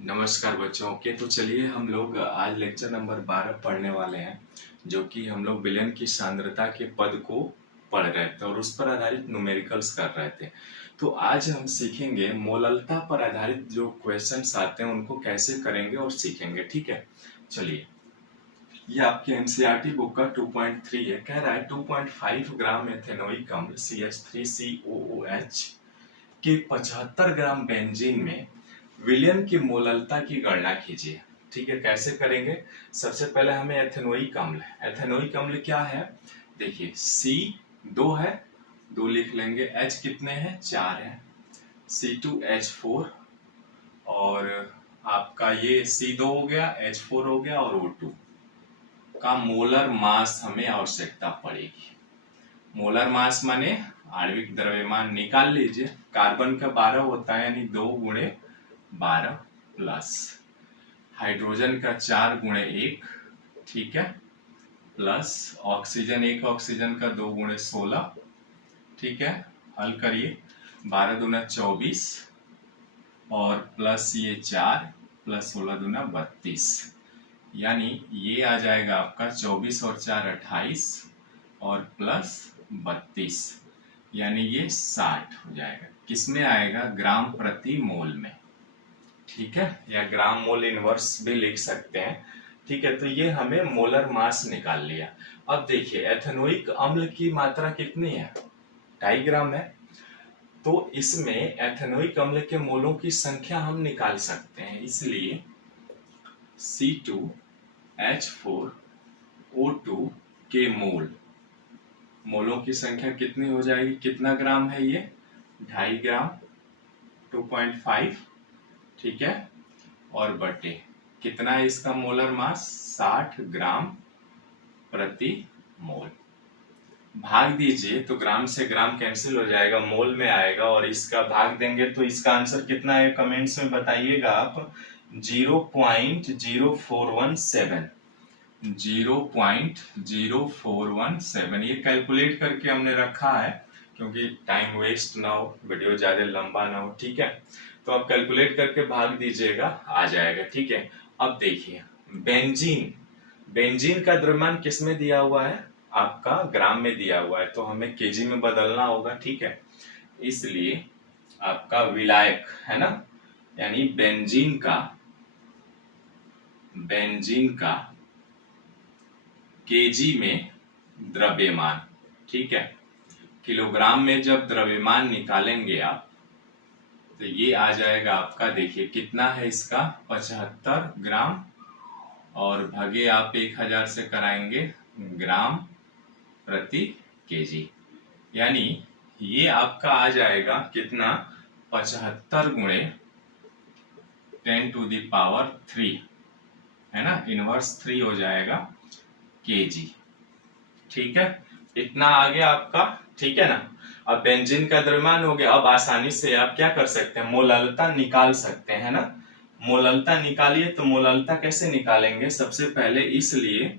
नमस्कार बच्चों के। तो चलिए हम लोग आज लेक्चर नंबर 12 पढ़ने वाले हैं, जो कि हम लोग विलयन की सांद्रता के पद को पढ़ रहे थे और उस पर आधारित न्यूमेरिकल्स कर रहे थे। तो आज हम सीखेंगे मोललता पर आधारित जो क्वेश्चंस आते हैं उनको कैसे करेंगे और सीखेंगे। ठीक है, चलिए। ये आपके एनसीईआरटी बुक का 2.3 है। कह रहा है 2.5 ग्राम एथेनोइक अम्ल CH3COOH के 75 ग्राम बेंजीन में विलयन की मोललता की गणना कीजिए। ठीक है, कैसे करेंगे? सबसे पहले हमें एथेनोइक अम्ल क्या है? देखिए, C 2 है, 2 लिख लेंगे। H कितने हैं? 4 है। C2H4 और आपका ये C2 हो गया, H4 हो गया और O2 का मोलर मास हमें आवश्यकता पड़ेगी। मोलर मास माने आणविक द्रव्यमान निकाल लीजिए। कार्बन का 12 होता है, यानी 2 गुणे 12 प्लस हाइड्रोजन का 4 गुणे 1, ठीक है, प्लस ऑक्सीजन, एक ऑक्सीजन का 2 गुणे 16, ठीक है। हल करिए, 12 दूना 24 और प्लस ये 4 प्लस 16 दूना 32, यानी ये आ जाएगा आपका 24 और 4 28 और प्लस 32, यानी ये 60 हो जाएगा। किसमें आएगा? ग्राम प्रति मोल में। ठीक है, या ग्राम मोल इनवर्स भी लिख सकते हैं। ठीक है, तो ये हमें मोलर मास निकाल लिया। अब देखिए, एथेनोइक अम्ल की मात्रा कितनी है? 2.5 ग्राम है। तो इसमें एथेनोइक अम्ल के मोलों की संख्या हम निकाल सकते हैं। इसलिए C2H4O2 के मोलों की संख्या कितनी हो जाएगी? कितना ग्राम है ये? 2.5 ग्राम, 2.5, ठीक है, और बटे कितना है इसका मोलर मास? 60 ग्राम प्रति मोल। भाग दीजिए तो ग्राम से ग्राम कैंसिल हो जाएगा, मोल में आएगा, और इसका भाग देंगे तो इसका आंसर कितना है? कमेंट्स में बताइएगा आप। 0.0417, 0.0417। ये कैलकुलेट करके हमने रखा है क्योंकि टाइम वेस्ट ना हो, वीडियो ज्यादा लंबा ना हो। ठीक है, तो आप कैलकुलेट करके भाग दीजिएगा, आ जाएगा। ठीक है, अब देखिए, बेंजीन का द्रव्यमान किस में दिया हुआ है? आपका ग्राम में दिया हुआ है, तो हमें केजी में बदलना होगा। ठीक है, इसलिए आपका विलायक है ना, यानी बेंजीन का केजी में द्रव्यमान, ठीक है, किलोग्राम में जब द्रव्यमान निकालेंगे आप तो ये आ जाएगा आपका, देखिए कितना है इसका? 75 ग्राम, और भागे आप 1000 से कराएंगे ग्राम प्रति केजी, यानी ये आपका आ जाएगा कितना? 75 गुणे 10⁻³ है ना, इनवर्स 3 हो जाएगा केजी। ठीक है, इतना आ गया आपका। ठीक है ना, अब बेंजीन का द्रव्यमान हो गया। अब आसानी से आप क्या कर सकते हैं? मोललता निकाल सकते हैं ना। मोललता निकालिए, तो मोललता कैसे निकालेंगे? सबसे पहले इसलिए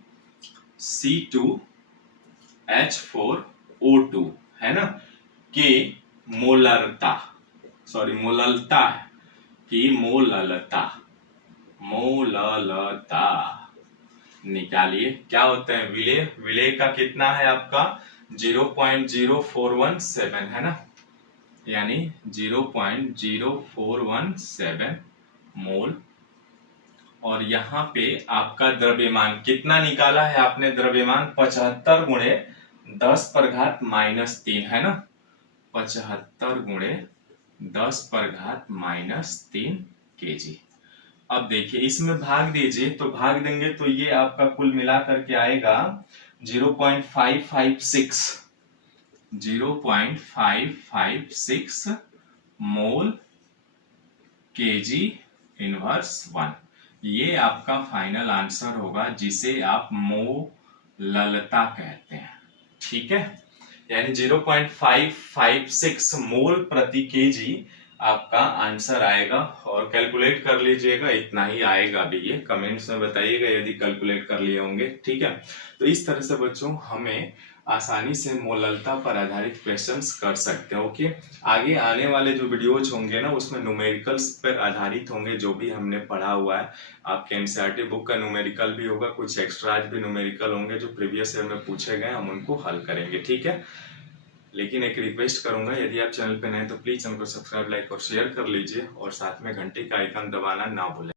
C2H4O2 है ना के मोललता की मोललता निकालिए। क्या होता है? विलेय का कितना है आपका? 0.0417 है ना, यानी 0.0417 मोल। और यहाँ पे आपका द्रव्यमान कितना निकाला है आपने? द्रव्यमान 75 गुणे 10⁻³ है ना, 75 गुणे 10⁻³ केजी। अब देखिए, इसमें भाग दीजिए, तो भाग देंगे तो ये आपका कुल मिला करके आएगा 0.556 मोल केजी इनवर्स 1। ये आपका फाइनल आंसर होगा, जिसे आप मोललता कहते हैं। ठीक है, यानी 0.556 मोल प्रति केजी आपका आंसर आएगा। और कैलकुलेट कर लीजिएगा, इतना ही आएगा भी। ये कमेंट्स में बताइएगा यदि कैलकुलेट कर लिए होंगे। ठीक है, तो इस तरह से बच्चों हमें आसानी से मोललता पर आधारित क्वेश्चंस कर सकते हैं। ओके, आगे आने वाले जो वीडियोज होंगे ना उसमें न्यूमेरिकल्स पर आधारित होंगे, जो भी हमने पढ़ा हुआ है। आपके एनसीईआरटी बुक का न्यूमेरिकल भी होगा, कुछ एक्स्ट्राज भी न्यूमेरिकल होंगे जो प्रीवियस ईयर में पूछे गए, हम उनको हल करेंगे, ठीक है। लेकिन एक रिक्वेस्ट करूंगा, यदि आप चैनल पे नए तो प्लीज चैनल को सब्सक्राइब, लाइक और शेयर कर लीजिए, और साथ में घंटी का आइकन दबाना ना भूलें।